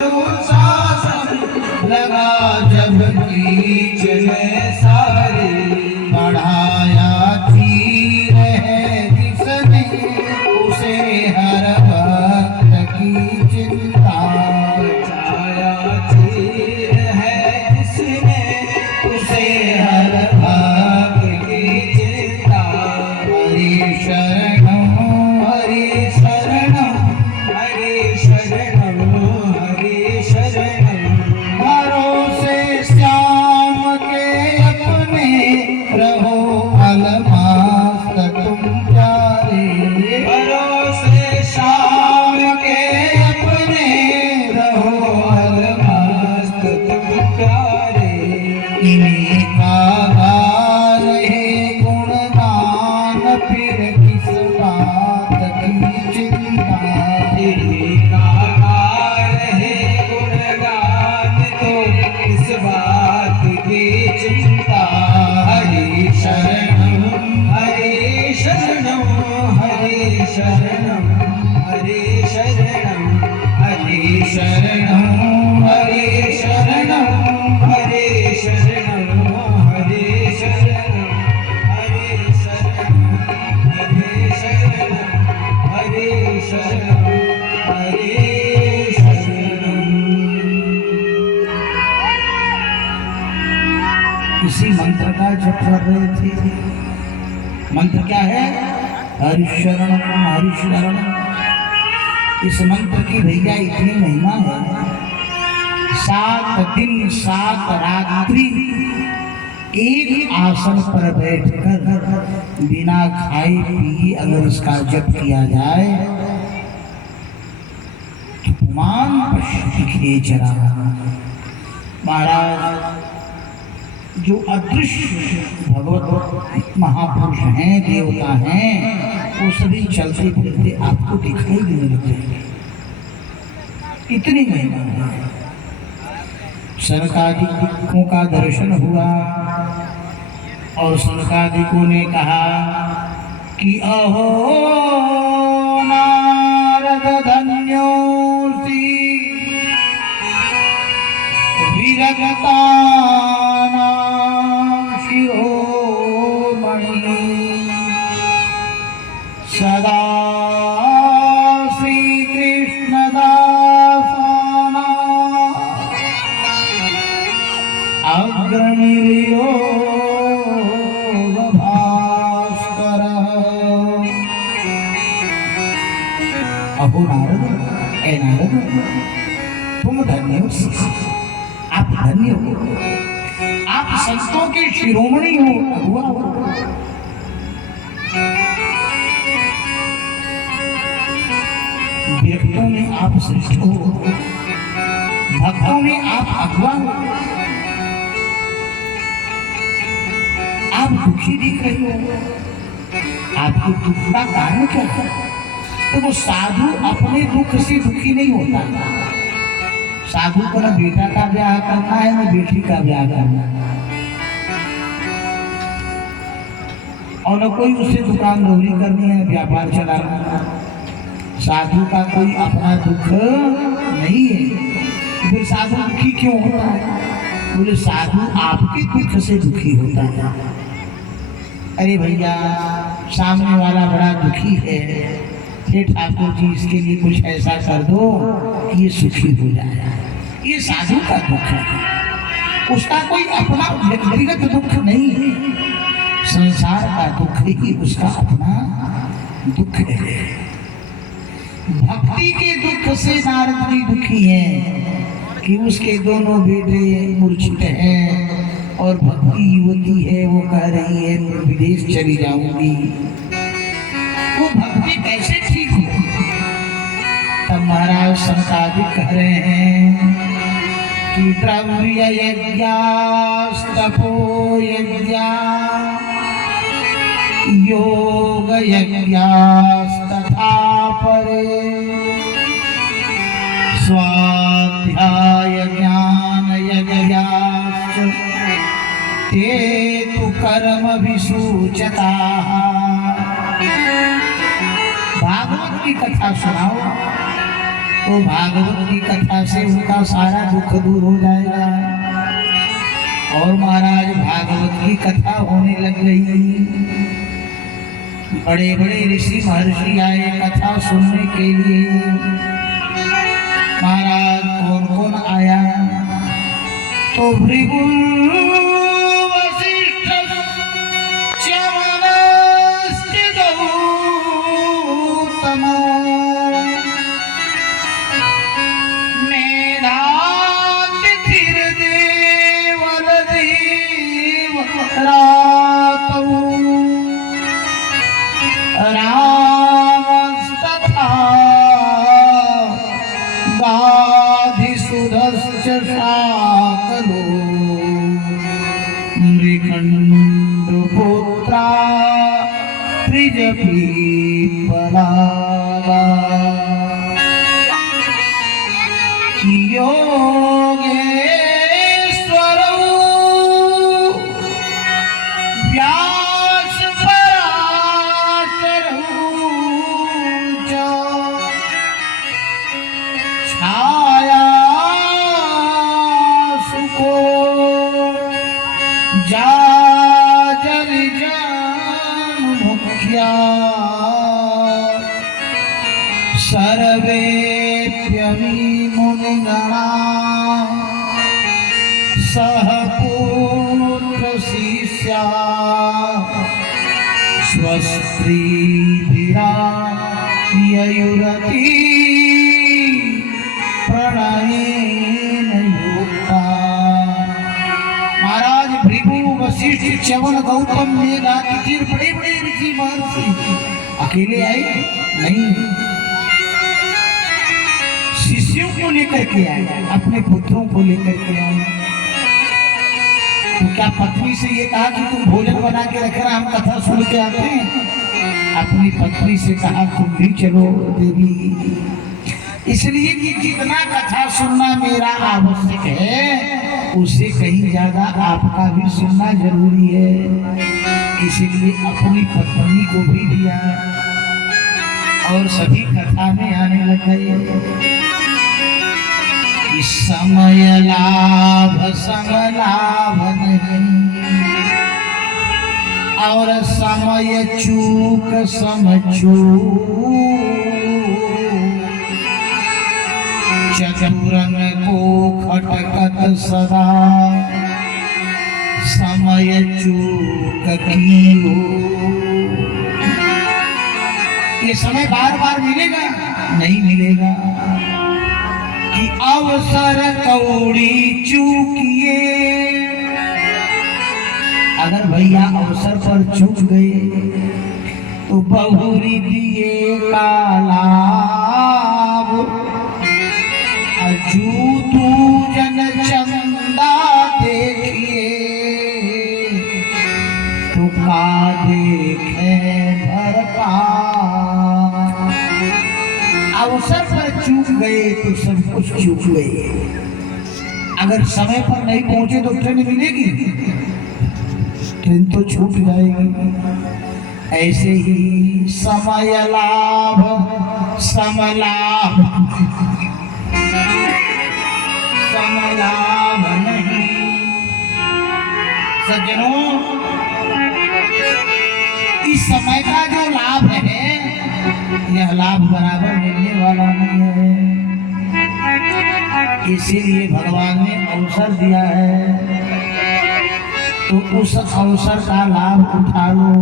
शासन लगा जब कीचन सारे, बढ़ाया चीर है जिसने उसे हर वक्त की चिंता, बचाया चीर है जिसने उसे हर वक्त की चिंता। हरि शरणम हरि शरणम हरे शरणम हरे शरणम। भरोसे श्याम के अपने रहो अलमास्त तुम प्यारे, भरोसे श्याम के अपने रहो अलमास्त तुम प्यारे। इन्हीं का गा रहे गुणगान, फिर किस बात की चिंता। इन्हीं का गा रहे गुणगान, तो इस बात की चिंता। हरि शरणम हरे शरणम हरे शरणम हरे शरणम हरि शरणम हरि शरणम हरे शरणम हरे शरणम हरे शरणम हरे शरणम हरे शरणम हरे शरणम। इसी मंत्र का जप कर रहे थे। मंत्र क्या है? हरि शरणम हरि शरणम। इस मंत्र की भैया इतनी महिमा है, 7 दिन 7 रात्रि एक आसन पर बैठकर बिना खाए पिए अगर इसका जप किया जाए तो मान पश्यति खेचरा। महाराज जो अदृश्य भगवत महापुरुष हैं, देवता हैं, वो सभी चलते फिरते आपको दिखाई देने लग जाएंगे। इतनी महिमा है। सनकादिकों का दर्शन हुआ और सनकादिकों ने कहा कि अहो नारद धन्योसी विरगता सदा श्री कृष्ण दासाना अग्रणिर्योग भास्कर। अहो नारद, ए नारद, तुम धन्य हो, आप धन्य हो, आप संतों के शिरोमणि हो, अगुआ हो। व्यक्तों में आप श्रेष्ठ हो, भक्तों में आप अगुआ हो। आप दुखी दिख रहे हो, आपके दुख का कारण क्या है? तो वो साधु अपने दुख से दुखी नहीं होता। साधु को न बेटा का ब्याह करना है न बेटी का ब्याह करना है, और न कोई उससे दुकानदारी करनी है, व्यापार चलाना। साधु का कोई अपना दुख नहीं है। फिर साधु दुखी क्यों होता है? बोले साधु आपके दुख से दुखी होता है। अरे भैया, सामने वाला बड़ा दुखी है, हे ठाकुर जी इसके लिए कुछ ऐसा कर दो कि ये सुखी हो जाए। ये साधु का दुख है, उसका कोई अपना व्यक्तिगत दुख नहीं है। संसार का दुख ही उसका अपना दुख है। भक्ति के दुख से नारद जी दुखी हैं कि उसके दोनों बेटे मूर्छित हैं और भक्ति युवती है, वो कह रही है मैं विदेश चली जाऊंगी। वो भक्ति कैसे ठीक हो? तब महाराज संसादिक कह रहे हैं कि द्रव्य यज्ञास्तपो यज्ञा योग यज्ञास्तथा परे, स्वाध्याय ज्ञान यज्ञाश्च ते तु कर्म विसूचता। भागवत की कथा सुनाओ तो भागवत की कथा से उनका सारा दुख दूर हो जाएगा। और महाराज भागवत की कथा होने लग गई। बड़े बड़े ऋषि महर्षि आए कथा सुनने के लिए। महाराज कौन कौन आया? तो भृगु वशिष्ठ च्यवनश्च गौतमो रामस्तथा गाधिसुधश्च शाकलो मृकण्डपुत्रा त्रिजपीपलावा योगेश्वरौ सर्वेप्यमी मुनिगणा सह पुत्र शिष्या स्वस्त्रीभिरा ययुरति प्रणयेन युक्ता। महाराज भृगु वशिष्ठ च्यवन गौतम मेघातिथिर बड़े बड़े ऋषि महर्षि अकेले आए नहीं, शिष्यों को लेकर के आए, अपने पुत्रों को लेकर के आए। तो क्या पत्नी से ये कहा कि तुम भोजन बना के रखना, हम कथा सुन के आते हैं? अपनी पत्नी से कहा तुम भी चलो देवी, इसलिए कि जितना कथा सुनना मेरा आवश्यक है उससे कहीं ज्यादा आपका भी सुनना जरूरी है। इसलिए अपनी पत्नी को भी दिया और सभी कथा में आने लग गए। समय लाभ समलाभ नहीं और समय चूक समचूक, चतुरन को खटकत सदा समय चूक कियो। ये समय बार बार मिलेगा? नहीं मिलेगा। कि अवसर कौड़ी चूकिए, अगर भैया अवसर पर चूक गए तो बहुरी दिए का लाभ। अजू तू जन चंदा देखिए तो का देखे भरपा। अवसर पर चूक गए तो सब कुछ चूक गए। अगर समय पर नहीं पहुंचे तो ट्रेन मिलेगी? ट्रेन तो छूट जाएगी। ऐसे ही समय लाभ समलाभ समलाभ नहीं। सज्जनों, इस समय का जो लाभ है यह लाभ बराबर मिलने वाला नहीं है। इसीलिए भगवान ने अवसर दिया है तो उस अवसर का लाभ उठा लो।